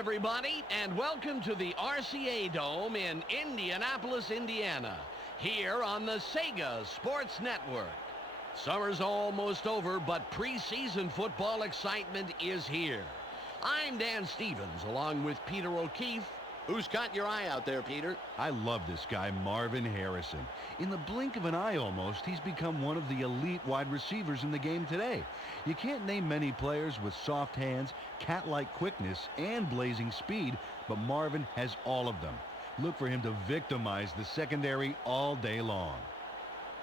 everybody, and welcome to the RCA Dome in Indianapolis, Indiana, here on the Sega Sports Network. Summer's almost over, but preseason football excitement is here. I'm Dan Stevens, along with Peter O'Keefe. Who's got your eye out there, Peter? I love this guy, Marvin Harrison. In the blink of an eye almost, he's become one of the elite wide receivers in the game today. You can't name many players with soft hands, cat-like quickness, and blazing speed, but Marvin has all of them. Look for him to victimize the secondary all day long.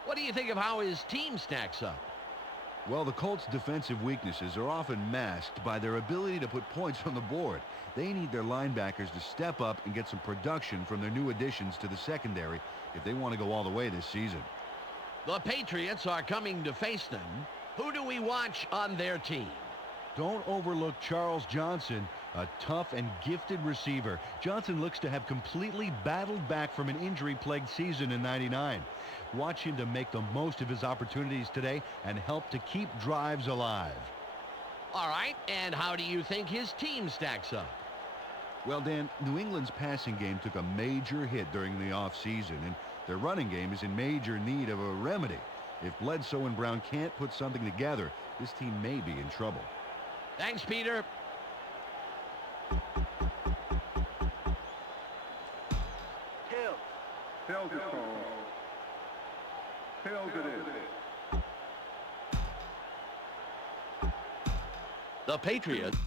What do you think of how his team stacks up? Well, the Colts' defensive weaknesses are often masked by their ability to put points on the board. They need their linebackers to step up and get some production from their new additions to the secondary if they want to go all the way this season. The Patriots are coming to face them. Who do we watch on their team? Don't overlook Charles Johnson, a tough and gifted receiver. Johnson looks to have completely battled back from an injury-plagued season in '99. Watch him to make the most of his opportunities today and help to keep drives alive. All right, and how do you think his team stacks up? Well, Dan, New England's passing game took a major hit during the offseason, and their running game is in major need of a remedy. If Bledsoe and Brown can't put something together, this team may be in trouble. Thanks, Peter. Tails is called. Tails it is. The Patriots.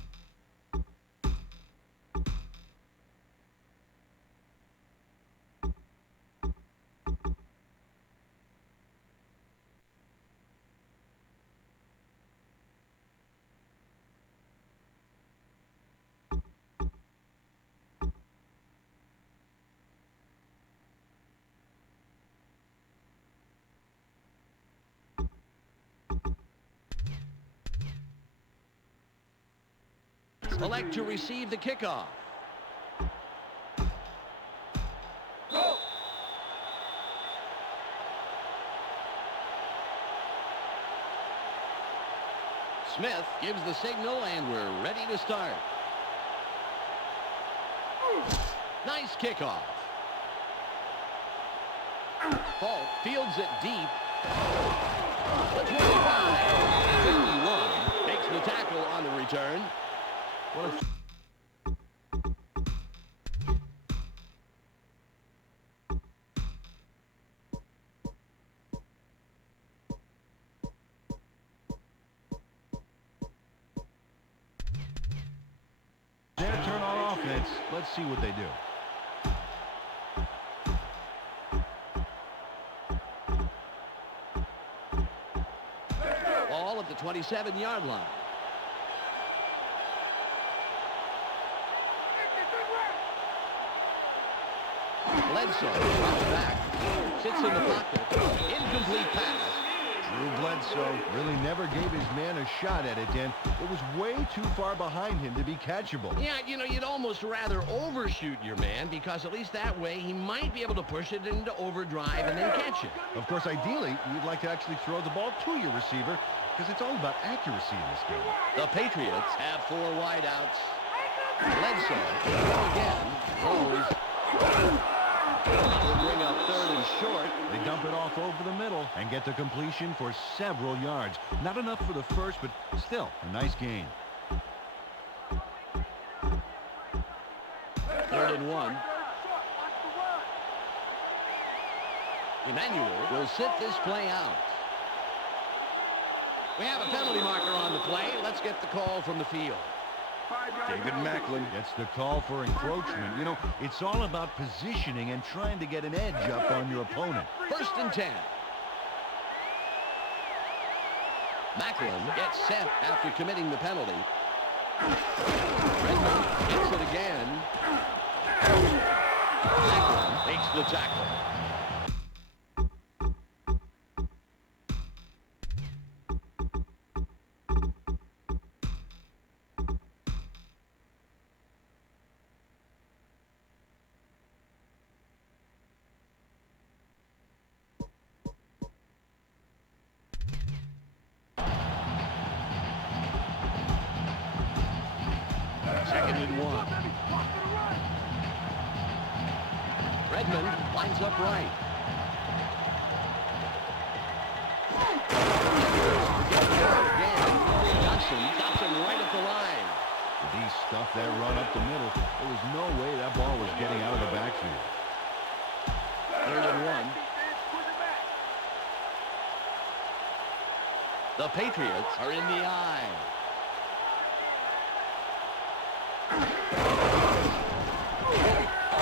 Select to receive the kickoff. Smith gives the signal, and we're ready to start. Nice kickoff. Falk fields it deep. The 25. 51 takes the tackle on the return. What a... Their turn on offense. Let's see what they do. Ball at the 27-yard line. Bledsoe drops back, sits in the pocket, incomplete pass. Drew Bledsoe really never gave his man a shot at it, Dan. It was way too far behind him to be catchable. Yeah, you know, you'd almost rather overshoot your man because at least that way he might be able to push it into overdrive and then catch it. Of course, ideally, you'd like to actually throw the ball to your receiver because it's all about accuracy in this game. The Patriots have 4 wideouts. Bledsoe again throws. Will bring up 3rd and short. They dump it off over the middle and get the completion for several yards. Not enough for the first, but still a nice gain. 3rd and 1. Emmanuel will sit this play out. We have a penalty marker on the play. Let's get the call from the field. David Macklin gets the call for encroachment. You know, it's all about positioning and trying to get an edge up on your opponent. 1st and 10. Macklin gets set after committing the penalty. Redmond gets it again. Macklin makes the tackle. Second and 1. lines up right. Johnson stops him right at the line. If he stuffed that run up the middle, there was no way that ball was getting out of the backfield. 3rd and 1. The Patriots are in the eye.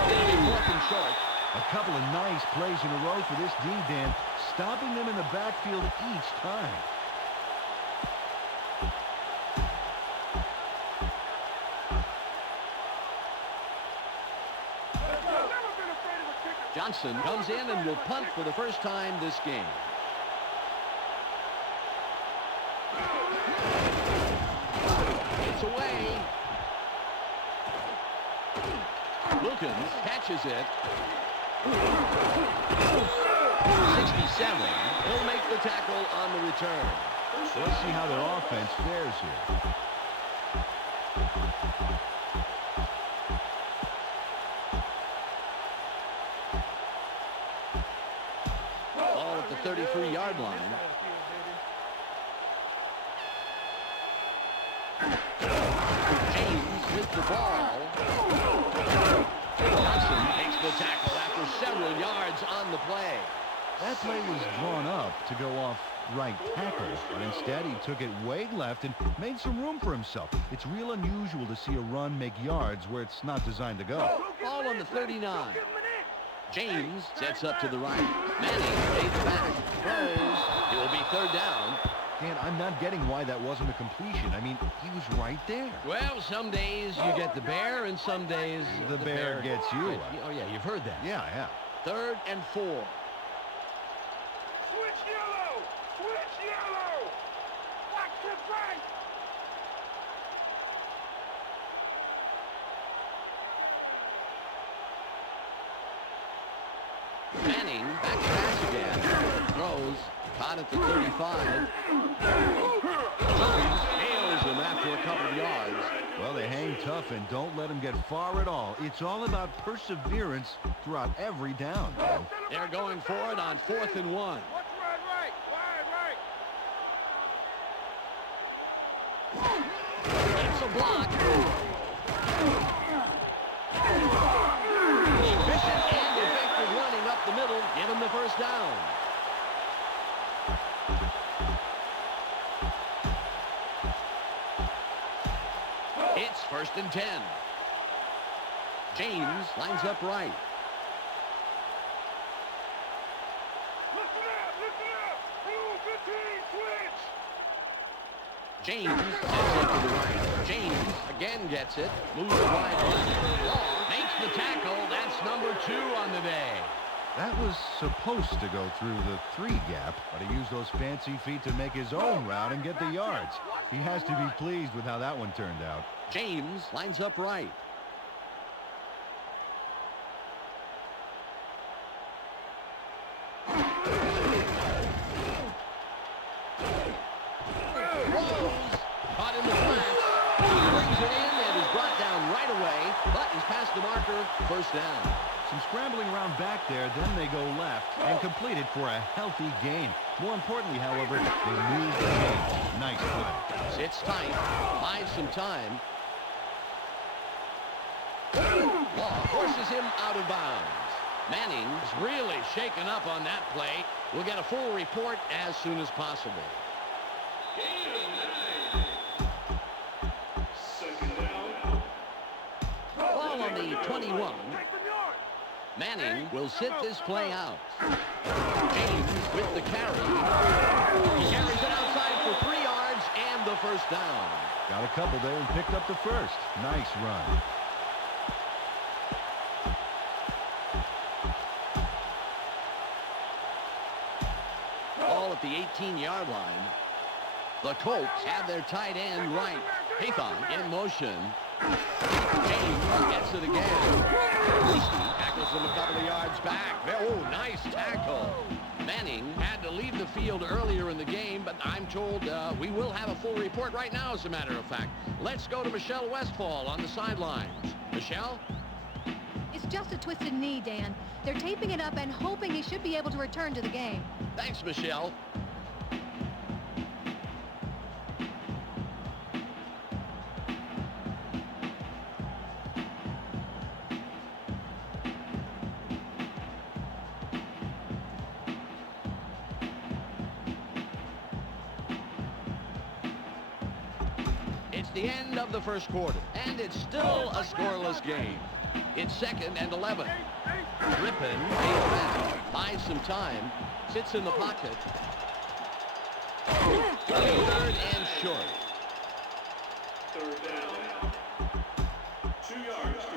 They'll be 4th and short. A couple of nice plays in a row for this D, Dan, stopping them in the backfield each time. Johnson comes in and will punt for the first time this game. It's away. Lukens catches it. 67. He'll make the tackle on the return. So let's see how their offense fares here. Ball at the 33-yard line. James with the ball. Johnson makes the tackle after several yards on the play. That play was drawn up to go off right tackle, but instead he took it way left and made some room for himself. It's real unusual to see a run make yards where it's not designed to go. Ball on the 39. James sets up to the right. Manning takes back. Throws. It will be 3rd down. Dan, I'm not getting why that wasn't a completion. I mean, he was right there. Well, some days you get the bear, and some days The bear gets you. Oh, yeah, you've heard that. Yeah. 3rd and 4. Switch yellow! Switch yellow! Watch the right! Manning back to pass again. Throws. Caught at the 35. Jones nails him after a couple of yards. Well, they hang tough and don't let him get far at all. It's all about perseverance throughout every down. They're going for it on 4th and 1. Watch right! It's a block. Efficient and effective running up the middle. Give him the first down. It's 1st and 10. James lines up right. Listen up! Blue 15, switch! James sets up to the right. James again gets it. Moves it wide left. Long makes the tackle. That's number 2 on the day. That was supposed to go through the 3 gap, but he used those fancy feet to make his own route and get the yards. He has to be pleased with how that one turned out. James lines up right. Caught in the flats. He brings it in and is brought down right away, but he's past the marker. 1st down. Some scrambling around back there, then they go left and complete it for a healthy gain. More importantly, however, they lose the game. Nice play. Sits tight, buys some time. Ball forces him out of bounds. Manning's really shaken up on that play. We'll get a full report as soon as possible. Ball on the 21. Manning will sit this play out. James with the carry. He carries it outside for 3 yards and the first down. Got a couple there and picked up the first. Nice run. Ball at the 18-yard line. The Colts have their tight end right. Teef in motion. James gets it again. Tackles him a couple of yards back. Oh, nice tackle. Manning had to leave the field earlier in the game, but I'm told we will have a full report right now, as a matter of fact. Let's go to Michelle Westfall on the sidelines. Michelle? It's just a twisted knee, Dan. They're taping it up and hoping he should be able to return to the game. Thanks, Michelle. It's the end of the first quarter, and it's still a scoreless game. It's 2nd and 11. Rippon pays back, buys some time, sits in the pocket. 3rd and short. 3rd down. 2 yards to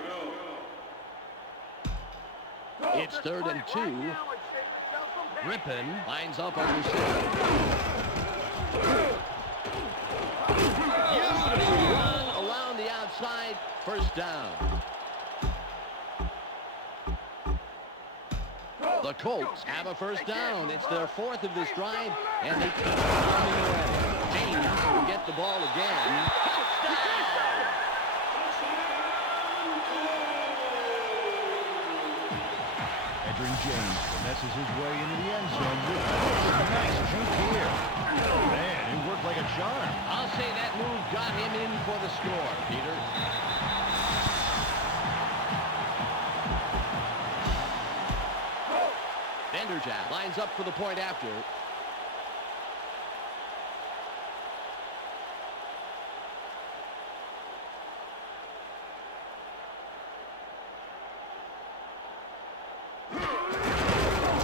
go. It's 3rd and 2. Rippon lines up on the center. Beautiful run around the outside. 1st down. The Colts have a 1st down. It's their 4th of this drive, and they keep coming away. James will get the ball again. Touchdown! Edgerrin James messes his way into the end zone with a nice juke here. Man, it worked like a charm. I'll say that move got him in for the score, Peter. Vanderjagt lines up for the point after.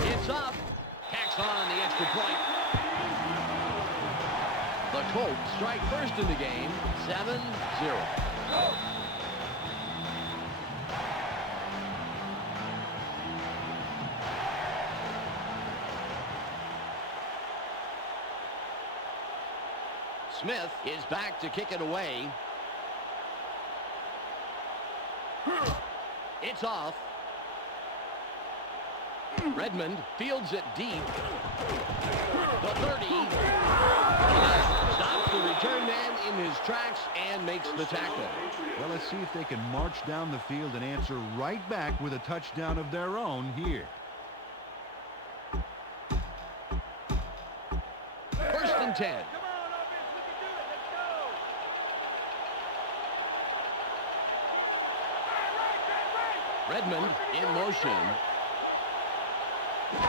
It's up. Tacks on the extra point. The Colts strike first in the game, 7-0. Smith is back to kick it away. It's off. Redmond fields it deep. The 30. Stops the return man in his tracks and makes the tackle. Well, let's see if they can march down the field and answer right back with a touchdown of their own here. 1st and 10. Redmond in motion.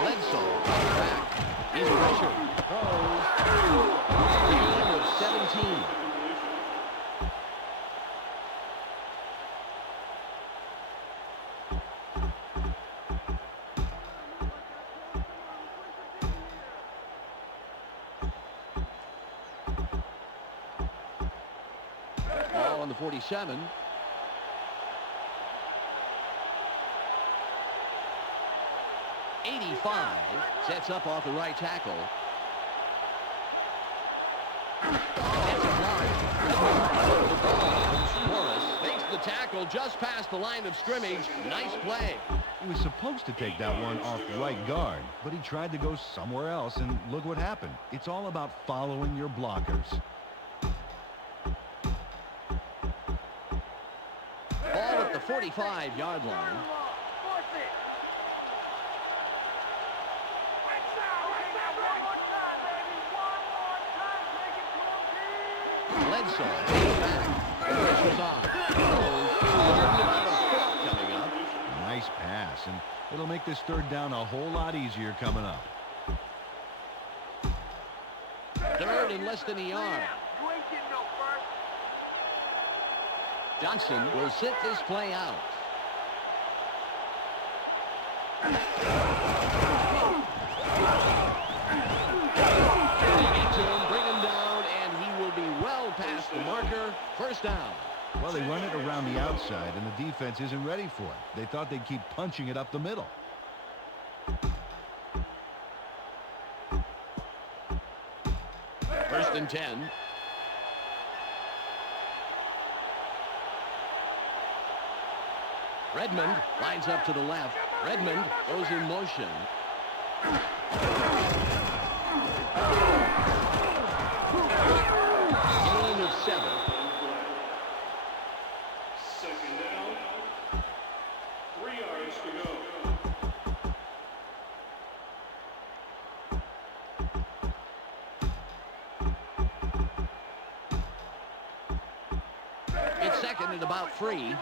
Bledsoe back. He's pressured. Throws. Gain of 17. Ball on the 47. Sets up off the right tackle. It's a block. Morris makes the tackle just past the line of scrimmage. Nice play. He was supposed to take that one off right guard, but he tried to go somewhere else, and look what happened. It's all about following your blockers. Ball at the 45-yard line. Bledsoe back. The pressure's on. Coming up. Nice pass, and it'll make this 3rd down a whole lot easier coming up. 3rd and less than a yard. Johnson will sit this play out. Bring him down, and he will be well past the marker. 1st down. Well, they run it around the outside, and the defense isn't ready for it. They thought they'd keep punching it up the middle. 1st and 10. Redmond lines up to the left. Redmond goes in motion. Gain of 7. 2nd down. 3 yards. second and about 3.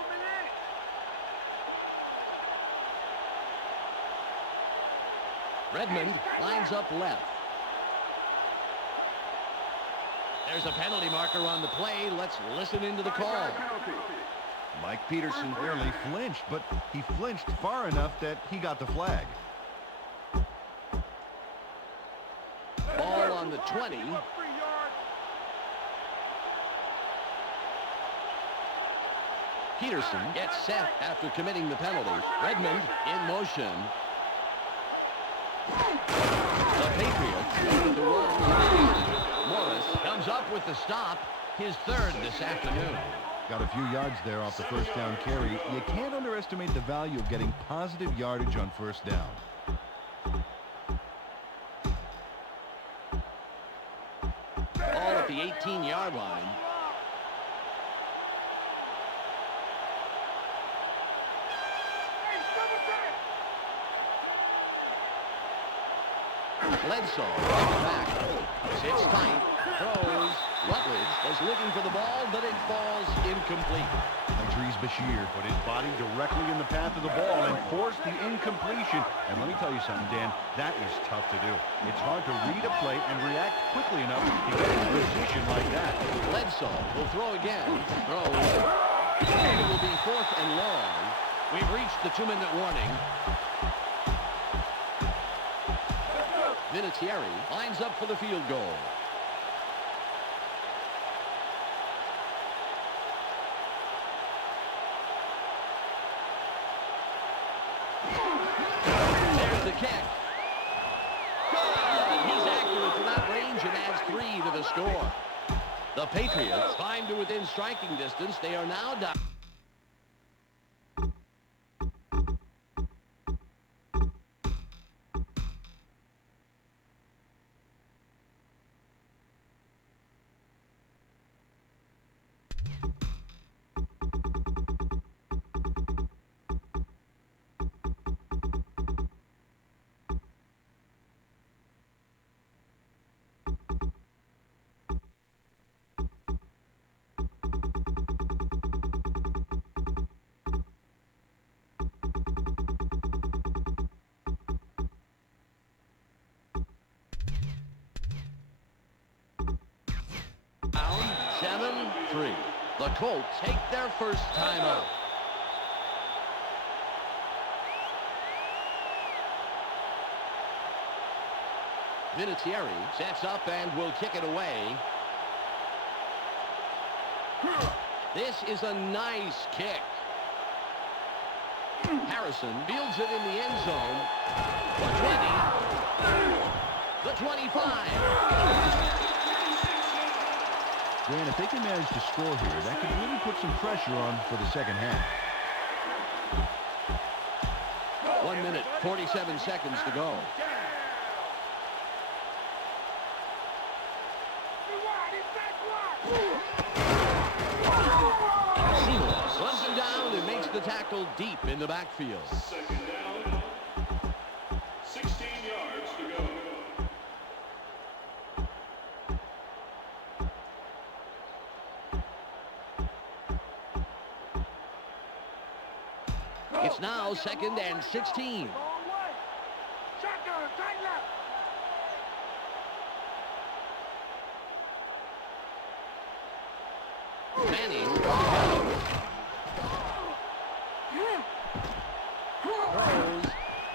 Redmond lines up left. There's a penalty marker on the play. Let's listen into the call. Mike Peterson barely flinched, but he flinched far enough that he got the flag. Ball on the 20. Peterson gets set after committing the penalty. Redmond in motion. The Patriots with the run. Morris comes up with the stop, his third this afternoon. Got a few yards there off the first down carry. You can't underestimate the value of getting positive yardage on first down. Ball at the 18-yard line. Bledsoe back, sits tight, throws. Rutledge is looking for the ball, but it falls incomplete. Idris Bashir put his body directly in the path of the ball and forced the incompletion. And let me tell you something, Dan, that is tough to do. It's hard to read a play and react quickly enough to get in a position like that. Bledsoe will throw again. Throws. And it will be 4th and long. We've reached the 2-minute warning. Vinatieri lines up for the field goal. There's the kick. Good! He's accurate from that range and adds 3 to the score. The Patriots climb to within striking distance. They are now down. Down 7-3. The Colts take their first timeout. Vinatieri sets up and will kick it away. This is a nice kick. Harrison fields it in the end zone. The 20. The 25. Dan, if they can manage to score here, that could really put some pressure on for the second half. 1 minute, 47 seconds to go. Seymour runs him down and makes the tackle deep in the backfield. Second down, 16 yards to go. It's now 2nd and 16. Shotgun, tight left. Manning throws.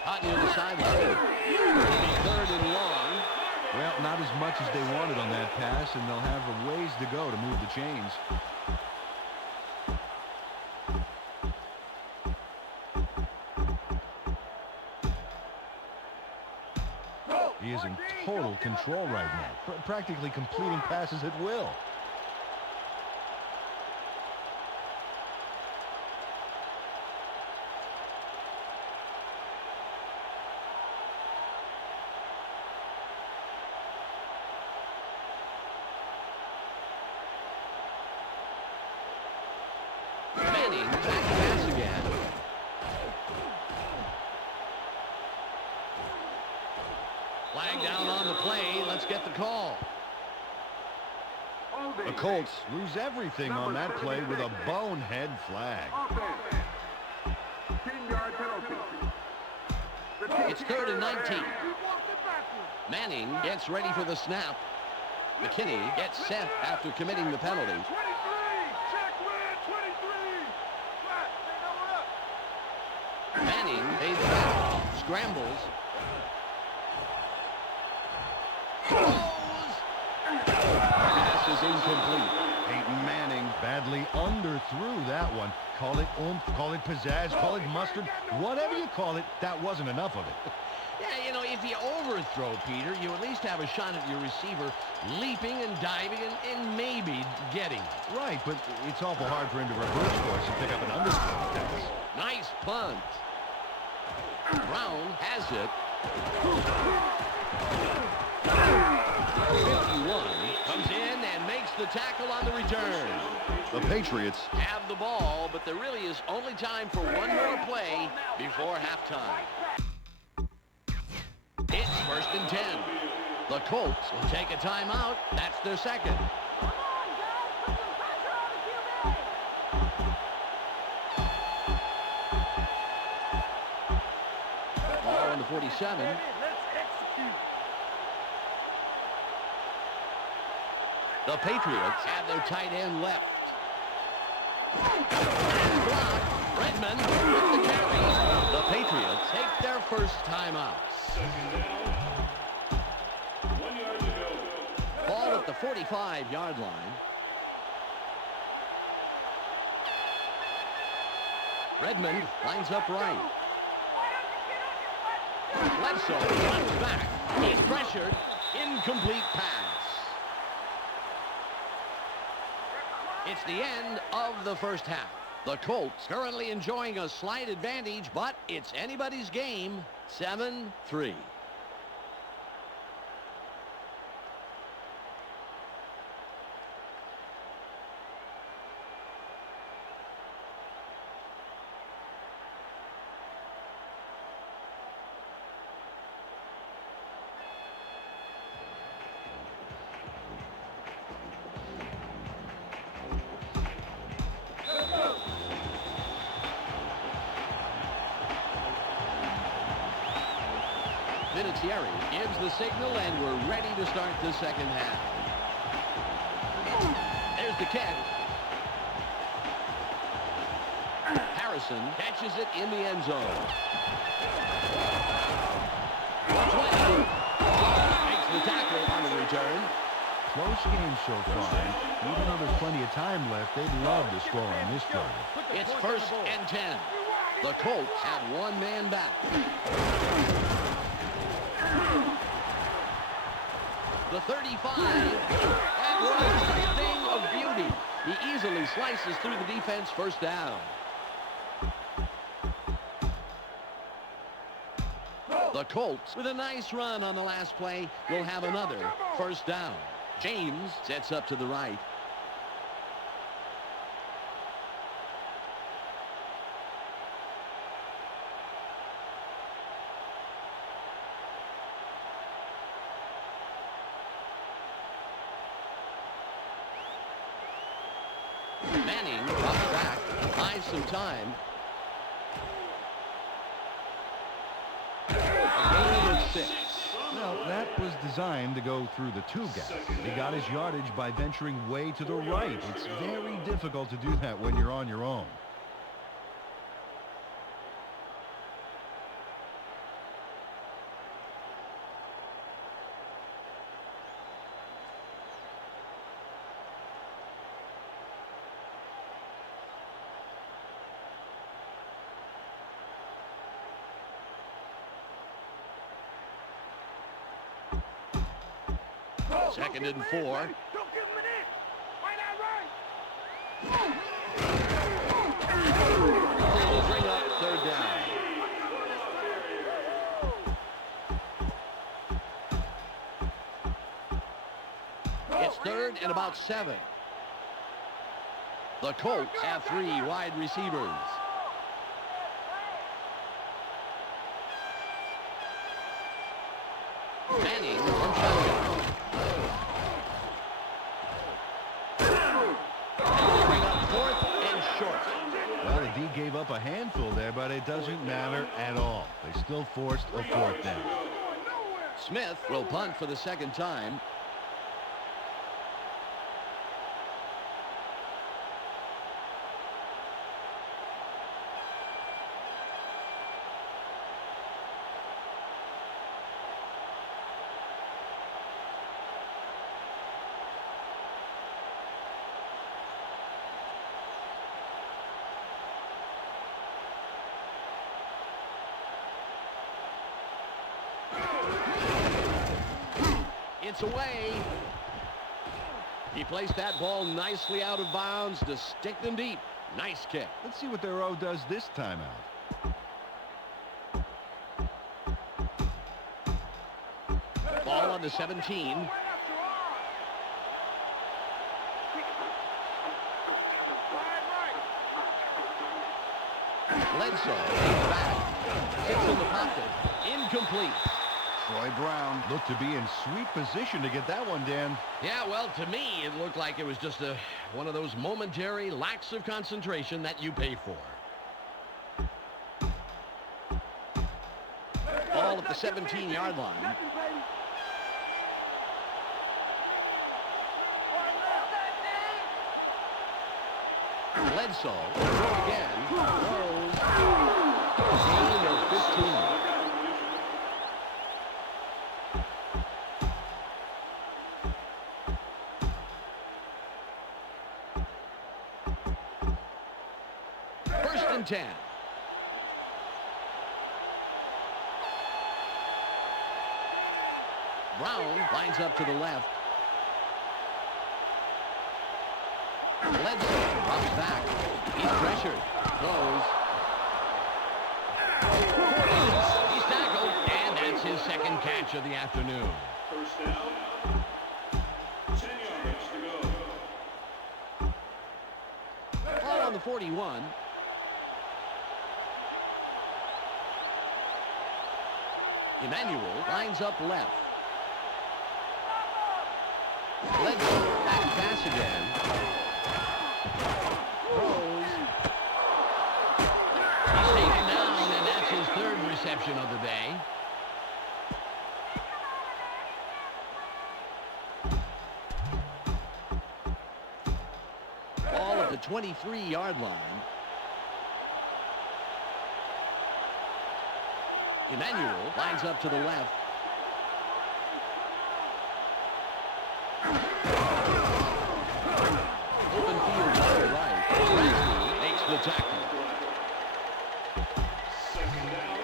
Hot near the sideline. 3rd and long. Well, not as much as they wanted on that pass, and they'll have a ways to go to move the chains. He is in total control right now, practically completing passes at will. Manning back to pass again. Flag down on the play. Let's get the call. The Colts lose everything on that play with a bonehead flag. It's 3rd and 19. Manning gets ready for the snap. McKinney gets set after committing the penalty. Manning pays back, scrambles. Throws. Pass is incomplete. Peyton Manning badly underthrew that one. Call it oomph, call it pizzazz, call it mustard, whatever you call it, that wasn't enough of it. Yeah, you know, if you overthrow, Peter, you at least have a shot at your receiver leaping and diving and maybe getting it. Right, but it's awful hard for him to reverse course and pick up an underthrow pass. Nice punt. Brown has it. 51 comes in and makes the tackle on the return. The Patriots Have the ball, but there really is only time for one more play before halftime. It's 1st and 10. The Colts will take a timeout. That's their second. Ball on the 47. The Patriots have their tight end left. Block. Redmond with the carry. The Patriots take their first timeout. 2nd down. 1 yard to go. Ball at the 45-yard line. Redmond lines up right. Bledsoe runs back. He's pressured. Incomplete pass. It's the end of the first half. The Colts currently enjoying a slight advantage, but it's anybody's game. 7-3. Vinatieri gives the signal, and we're ready to start the second half. There's the kick. Harrison catches it in the end zone. 20. Makes the tackle on the return. Close game so far. Even though there's plenty of time left, they'd love to score on this drive. It's 1st and 10. The Colts have one man back. The 35, and runs a thing of beauty. He easily slices through the defense. 1st down. The Colts, with a nice run on the last play, will have another 1st down. James sets up to the right. Manning drops back, buys some time. A gain of 6. Well, that was designed to go through the 2 gap. He got his yardage by venturing way to the right. It's very difficult to do that when you're on your own. Second and 4. Don't give him an inch. Why not right? That will bring up 3rd down. It's 3rd and about 7. The Colts have 3 wide receivers. Manning from shotgun. gave up a handful there, but it doesn't matter at all. They still forced a fourth down. Smith will punt for the second time. It's away. He placed that ball nicely out of bounds to stick them deep. Nice kick. Let's see what their O does this time out. Ball on the 17. Bledsoe back. Sits in the pocket. Incomplete. Troy Brown looked to be in sweet position to get that one, Dan. Yeah, well, to me, it looked like it was just one of those momentary lacks of concentration that you pay for. Ball at the 17-yard line. Bledsoe, throw again, throws, gain of 15. First and 10. Brown lines up to the left. Bledsoe drops back. He's pressured. Throws. He's tackled. And that's his second catch of the afternoon. First down. 10 yards to go. Ball on the 41. Emmanuel lines up left. Bledsoe back to pass again. Throws. He's taken down, and that's his third reception of the day. Ball at the 23-yard line. Emmanuel lines up to the left. Open field to the right. Ramsey makes the tackle. Second down.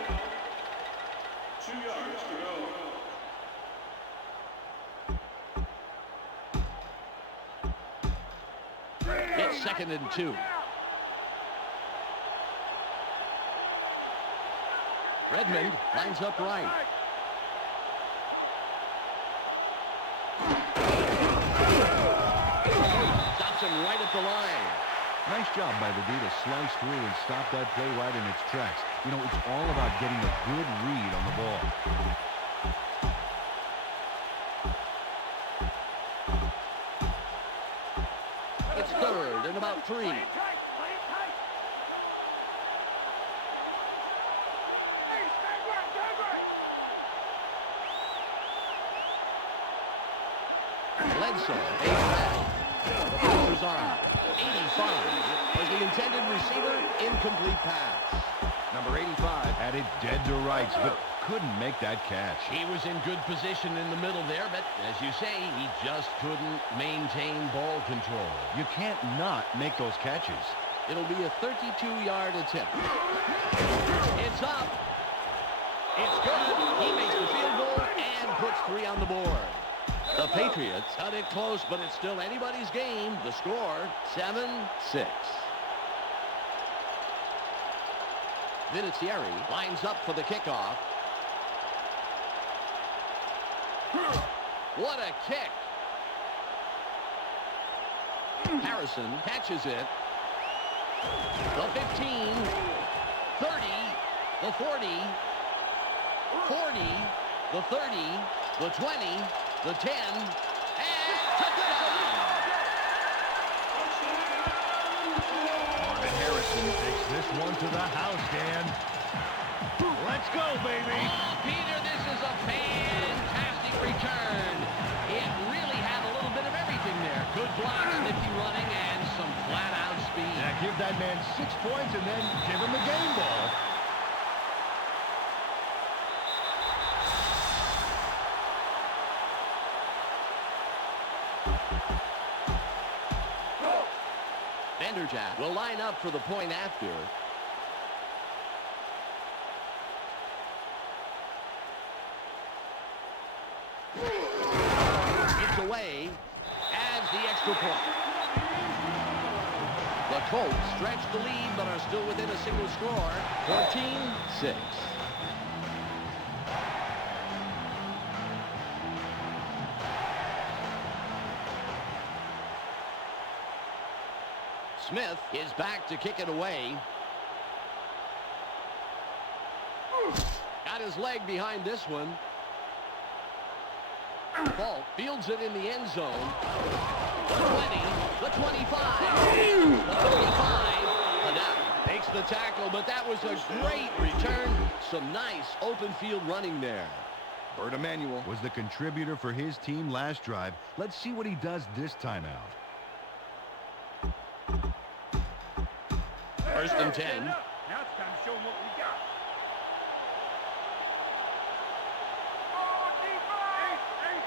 2 yards to go. It's second and 2. Redmond lines up right. Stops him right at the line. Nice job by the D to slice through and stop that play right in its tracks. You know, it's all about getting a good read on the ball. It's third and about 3. Bledsoe, the pressure's on. 85 was the intended receiver, incomplete pass. Number 85 had it dead to rights, but couldn't make that catch. He was in good position in the middle there, but as you say, he just couldn't maintain ball control. You can't not make those catches. It'll be a 32-yard attempt. It's up. It's good. He makes the field goal and puts 3 on the board. The Patriots cut it close, but it's still anybody's game. The score, 7-6. Vinatieri lines up for the kickoff. What a kick. Harrison catches it. The 15, 30, the 40, 40, the 30, the 20, the 10, and touchdown! Harrison takes this one to the house, Dan. Let's go, baby. Oh, Peter, this is a fantastic return. It really had a little bit of everything there. Good blocks, nifty running, and some flat-out speed. Yeah, give that man 6 points and then give him the game ball. Vanderjagt will line up for the point after. It's away. Adds the extra point. The Colts stretch the lead but are still within a single score. 14-6. Smith is back to kick it away. Got his leg behind this one. Ball fields it in the end zone. The 20, the 25, the 35. Now takes the tackle, but that was a great return. Some nice open field running there. Bert Emanuel was the contributor for his team last drive. Let's see what he does this time out. First and 10. Now it's time to show them what we got. Oh, defense! Ace,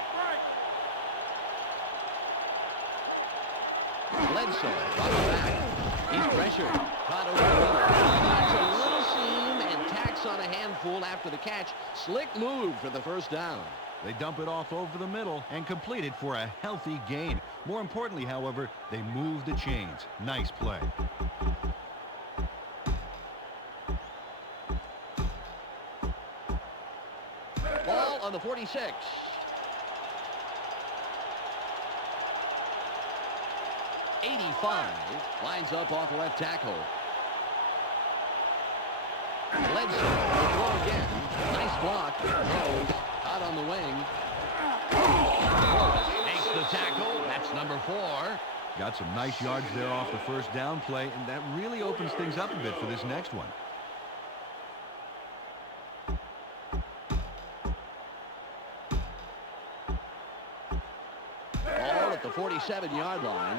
Bledsoe drops back. He's pressured. Caught over the middle. Finds a little seam and tacks on a handful after the catch. Slick move for the first down. They dump it off over the middle and complete it for a healthy gain. More importantly, however, they move the chains. Nice play. Ball on the 46. Lines up off the left tackle. Bledsoe will throw again. Nice block. Throws out on the wing. Makes the tackle. That's number 4. Got some nice yards there off the first down play, and that really opens things up a bit for this next one. Ball at the 47-yard line.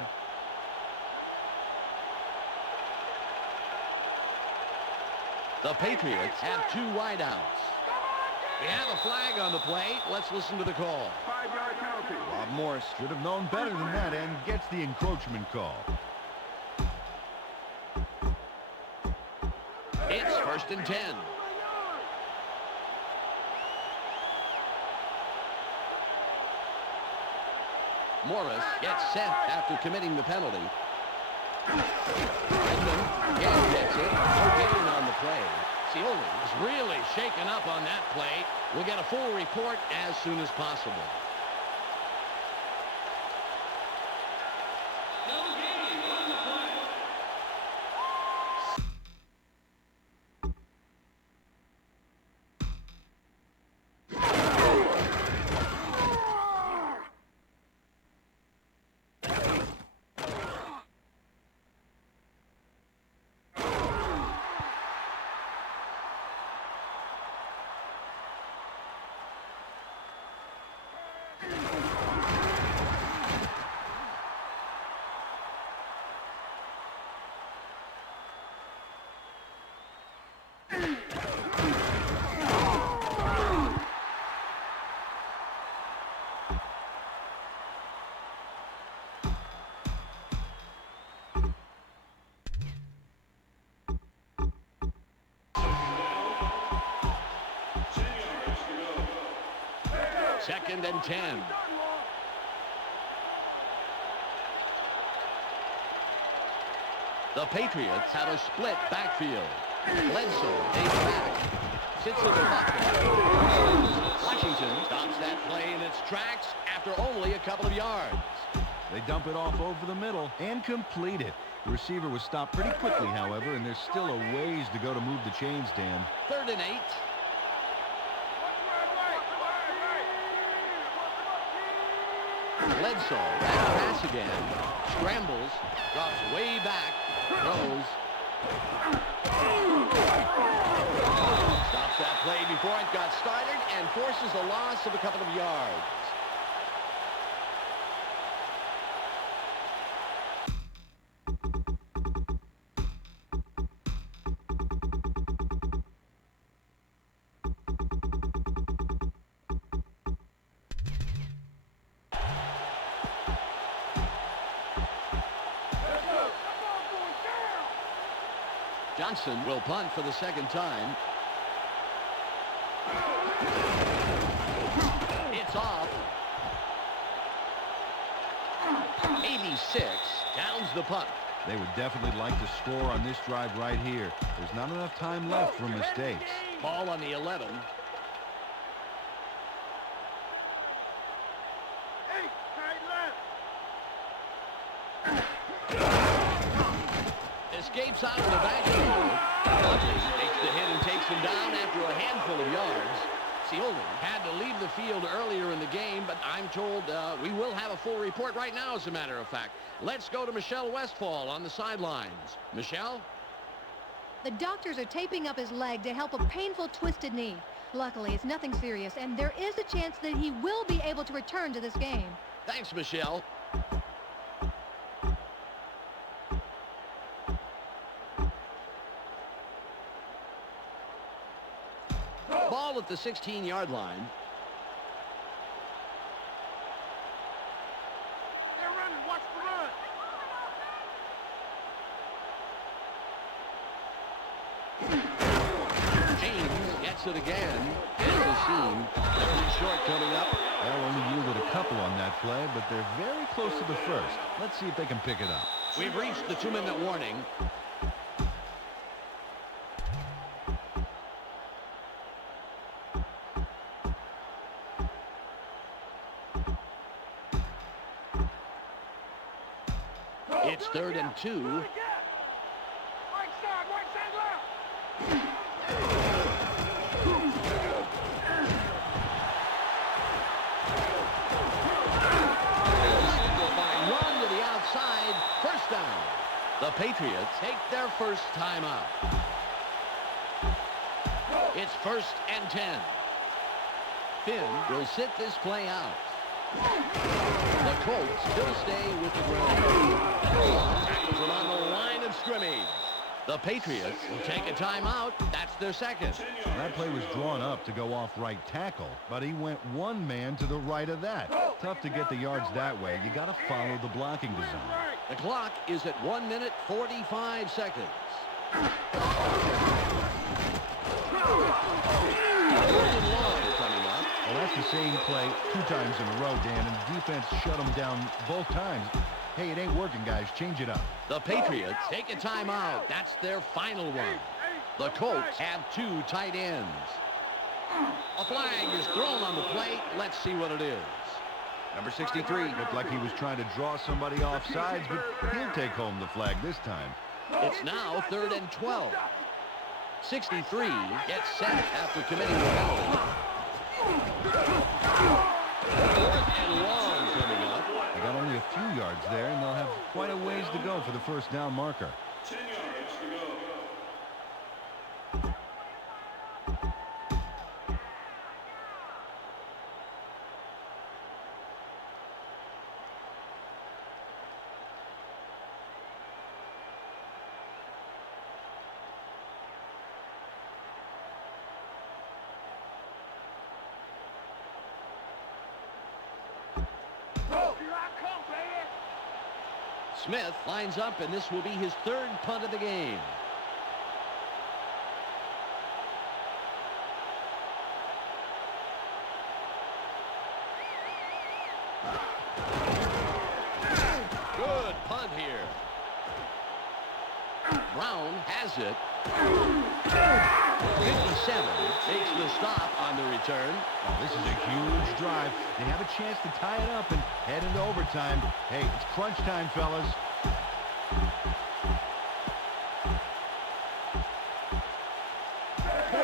The Patriots have 2 wideouts. We have a flag on the play. Let's listen to the call. 5-yard penalty. Rob Morris should have known better than that and gets the encroachment call. It's first and 10. Morris gets sent after committing the penalty. Redmond again gets it. No gain on the play. Cioli is really shaken up on that play. We'll get a full report as soon as possible. No gain on the play. Second and 10. The Patriots have a split backfield. Bledsoe takes back. Sits in the pocket. Washington stops that play in its tracks after only a couple of yards. They dump it off over the middle and complete it. The receiver was stopped pretty quickly, however, and there's still a ways to go to move the chains, Dan. Third and 8. Bledsoe, back pass again. Scrambles, drops way back, throws. Stops that play before it got started and forces a loss of a couple of yards. Johnson will punt for the second time. It's off. 86 downs the punt. They would definitely like to score on this drive right here. There's not enough time left for mistakes. Ball on the 11. Escapes out of the backfield. Dudley takes the hit and takes him down after a handful of yards. Seoli had to leave the field earlier in the game, but I'm told we will have a full report right now, as a matter of fact. Let's go to Michelle Westfall on the sidelines. Michelle? The doctors are taping up his leg to help a painful twisted knee. Luckily, it's nothing serious, and there is a chance that he will be able to return to this game. Thanks, Michelle. Ball at the 16-yard line. They're running. Watch the run. James gets it again. There's the seam. Third short coming up. They'll only yielded a couple on that play, but they're very close to the first. Let's see if they can pick it up. We've reached the 2-minute warning. It's 3rd and 2. Right side left. Simplifying run to the outside. First down. The Patriots take their first timeout. It's 1st and 10. Finn will sit this play out. The Colts still stay with the ground. Tackles him on the line of scrimmage. The Patriots will take a timeout. That's their second. That play was drawn up to go off right tackle, but he went one man to the right of that. Tough to get the yards that way. You got to follow the blocking design. The clock is at 1 minute 45 seconds. Third and long coming up. Well, that's the same play 2 times in a row, Dan, and the defense shut him down both times. Hey, it ain't working, guys. Change it up. The Patriots take a timeout. That's their final one. The Colts have 2 tight ends. A flag is thrown on the plate. Let's see what it is. Number 63 looked like he was trying to draw somebody off sides, but he'll take home the flag this time. It's now 3rd and 12. 63 gets set after committing the penalty. 4th and long coming up. They got only a few yards there, and they'll have quite a ways to go for the first down marker. 10 yards to go. Smith lines up, and this will be his 3rd punt of the game. Good punt here. Brown has it. 57 makes the stop on the return. Oh, this is a huge drive. They have a chance to tie it up and head into overtime. Hey, it's crunch time, fellas.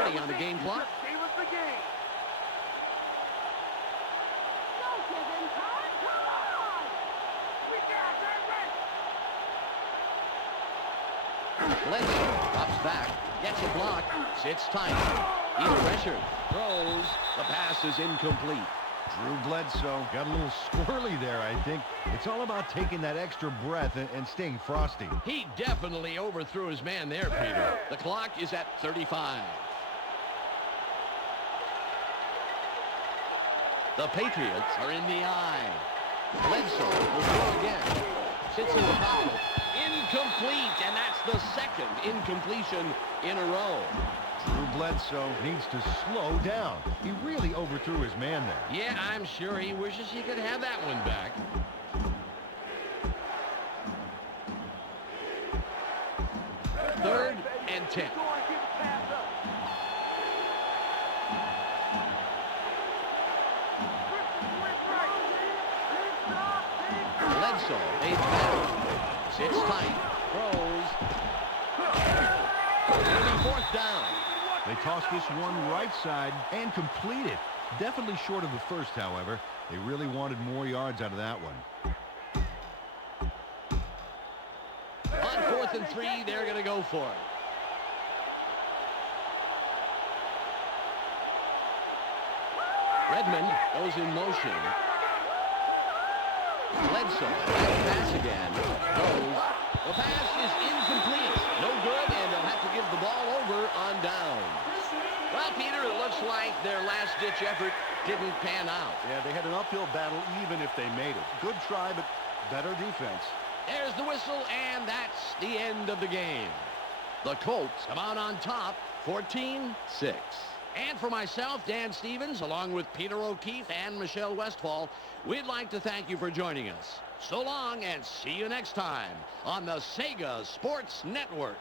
On the game clock. Gave us the game. Don't give him time. Come on. We got that Bledsoe drops back, gets a block, sits tight. He's pressured, throws. The pass is incomplete. Drew Bledsoe got a little squirrely there, I think. It's all about taking that extra breath and staying frosty. He definitely overthrew his man there, Peter. The clock is at 35. The Patriots are in the eye. Bledsoe will throw again. Sits in the pocket. Incomplete, and that's the second incompletion in a row. Drew Bledsoe needs to slow down. He really overthrew his man there. Yeah, I'm sure he wishes he could have that one back. Third and 10. Bledsoe aids back. Sits tight. Throws. It'll be fourth down. They tossed this one right side and completed. Definitely short of the first, however. They really wanted more yards out of that one. On 4th and 3, they're going to go for it. Redmond goes in motion. Bledsoe, pass again. Goes. The pass is incomplete. No good, and they'll have to give the ball over on down. Well, Peter, it looks like their last-ditch effort didn't pan out. Yeah, they had an uphill battle even if they made it. Good try, but better defense. There's the whistle, and that's the end of the game. The Colts come out on top, 14-6. And for myself, Dan Stevens, along with Peter O'Keefe and Michelle Westfall, we'd like to thank you for joining us. So long, and see you next time on the Sega Sports Network.